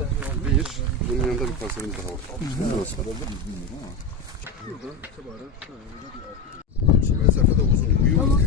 Bir, bunun yanında bir parselimiz daha var. Burası. Şimdi mesafe de uzun. Uyum.